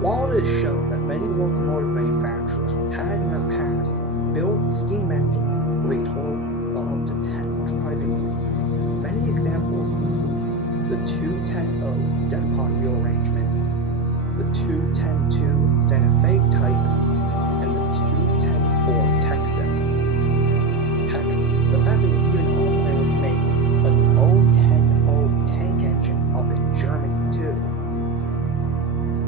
While it is shown that many locomotive manufacturers had in their past built steam engines with a total of up to 10 driving wheels, many examples include the 210-0 dead pot wheel arrangement, the 210-2 Santa Fe type, and the 210-4 Texas. Heck, the fact that they even also able to make an 010-0 tank engine up in Germany too,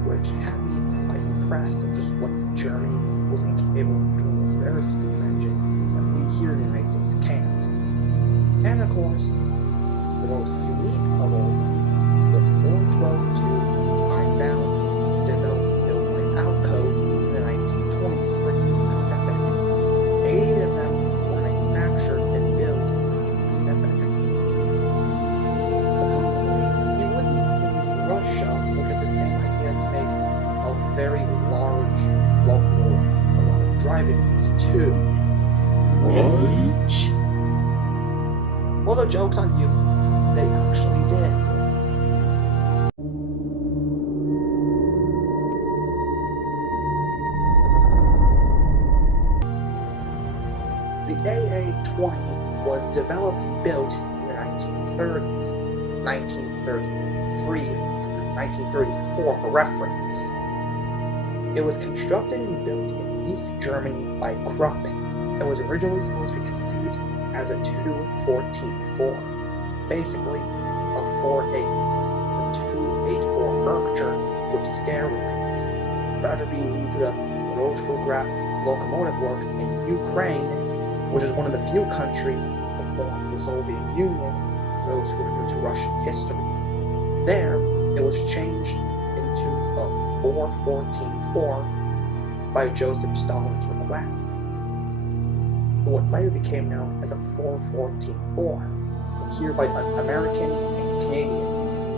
which had me quite impressed of just what Germany was capable of doing with their steam engine that we here in the United States can't. And of course, the most unique of all these, the 412-2 9000s, developed and built by Alco in the 1920s for Union Pacific. 80 of them were manufactured and built for Union Pacific. Supposedly, you wouldn't think Russia would get the same idea to make a very large locomotive, a lot of driving wheels too. Right? Well, the joke's on you. They actually did. The AA-20 was developed and built in the 1930s, 1933 through 1934 for reference. It was constructed and built in East Germany by Kraup and was originally supposed to be conceived as a 214-4, basically a 4-8, a 284 Berkshire with stair relays. But after being moved to the Rostrograd Locomotive Works in Ukraine, which is one of the few countries that formed the Soviet Union, those who are new to Russian history, there it was changed into a 414-4 by Joseph Stalin's request. What later became known as a 414-4, but here by us Americans and Canadians.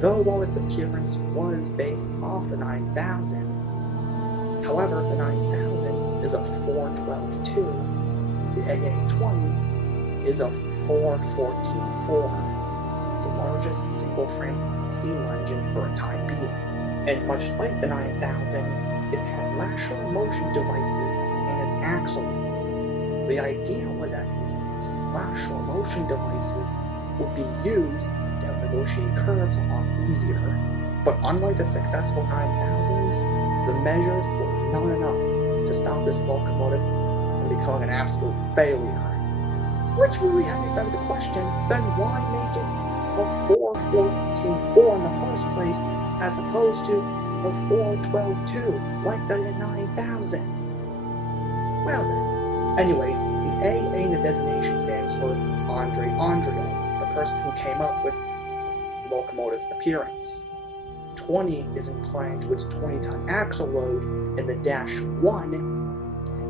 Though while its appearance was based off the 9000, however, the 9000 is a 412-2, the AA-20 is a 414-4, the largest single-frame steam engine for a time being. And much like the 9000, it had lateral motion devices in its axle wheels. The idea was that these lateral motion devices would be used to negotiate curves a lot easier. But unlike the successful 9000s, the measures were not enough to stop this locomotive from becoming an absolute failure. Which really had me beg the question, then why make it a 414-4 in the first place as opposed to a 412-2 like the 9000? Well then, anyways, the AA in the designation stands for Andrei Andreev, the person who came up with the locomotive's appearance. 20 is implying to its 20-ton axle load, and the -1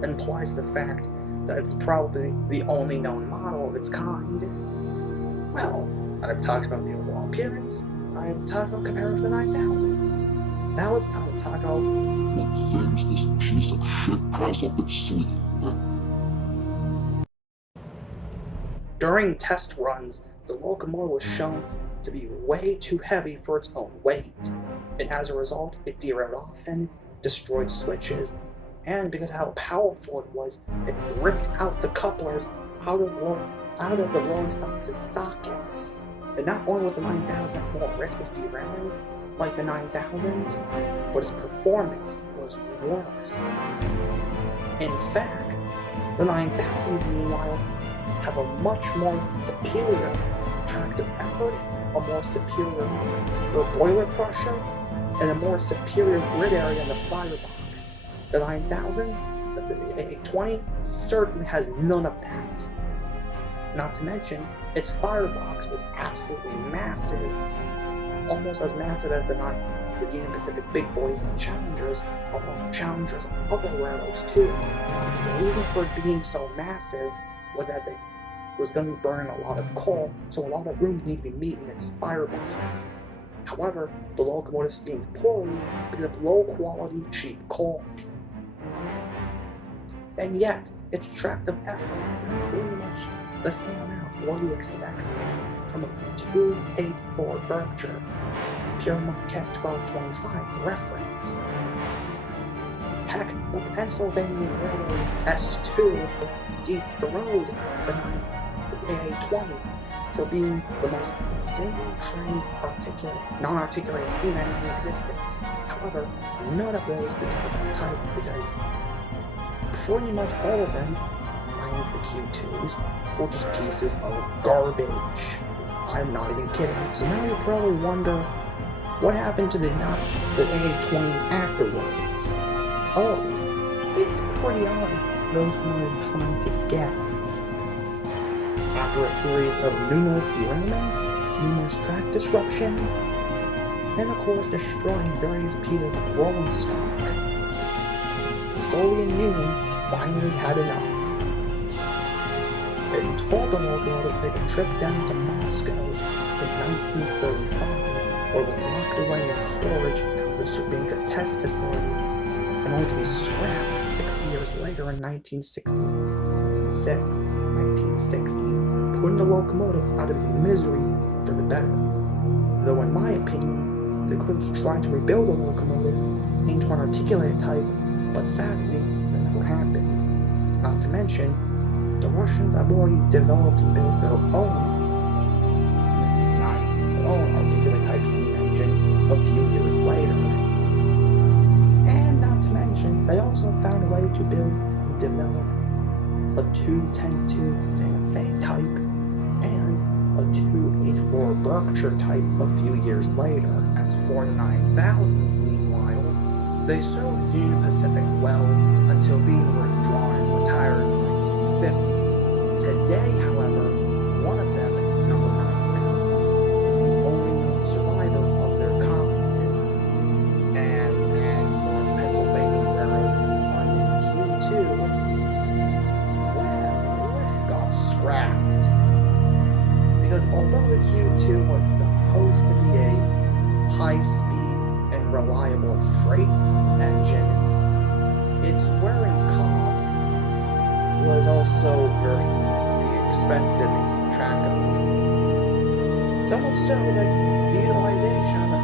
implies the fact that it's probably the only known model of its kind. Well, I've talked about the overall appearance, I've talked about comparing to the 9000. Now it's time to talk about what things this piece of shit has up its sleeve. During test runs, the locomotive was shown to be way too heavy for its own weight, and as a result, it derailed often, destroyed switches, and because of how powerful it was, it ripped out the couplers out of the rolling stock's sockets. And not only was the 9000 more risk of derailing, like the 9000s, but its performance was worse. In fact, the 9000s, meanwhile, have a much more superior tractive effort, a more superior boiler pressure, and a more superior grid area in the firebox. The 9000, the AA-20, certainly has none of that. Not to mention, its firebox was absolutely massive, almost as massive as the Union Pacific Big Boys and Challengers, along with Challengers on other railroads too. The reason for it being so massive was that it was going to be burning a lot of coal, so a lot of room needed to be made in its firebox. However, the locomotive steamed poorly because of low-quality, cheap coal. And yet, its tractive effort is pretty much the same amount. What do you expect? from a 284 Berkshire, pure Marquette 1225 for reference. Heck, the Pennsylvania Railroad S2 dethroned the AA-20 for being the most single-framed non-articulated steam engine in existence. However, none of those developed that type because pretty much all of them, minus the Q2s, were just pieces of garbage. I'm not even kidding. So now you probably wonder, what happened to the AA-20 afterwards? Oh, it's pretty obvious, those who are trying to guess. After a series of numerous derailments, numerous track disruptions, and of course destroying various pieces of rolling stock, the Soviet Union finally had enough. It told the locomotive to take a trip down to Moscow in 1935, where it was locked away in storage at the Subinka test facility, and only to be scrapped 6 years later in 1960, putting the locomotive out of its misery for the better. Though in my opinion, they could have tried to rebuild the locomotive into an articulated type, but sadly, that never happened. Not to mention, the Russians have already developed and built their own articulate type steam engine a few years later. And not to mention, they also found a way to build and develop a 210-2 Santa Fe type and a 284 Berkshire type a few years later. As for the 9000s, meanwhile, they served the Union Pacific well until being withdrawn and retired in the 1950s. Today, however, one of them, number 9000, is the only known survivor of their kind. And as for the Pennsylvania Railroad Q2, well, got scrapped. Because although the Q2 was supposed to be a high-speed and reliable freight engine, its wearing cost was also very expensive to keep track of. So much so that dieselization of the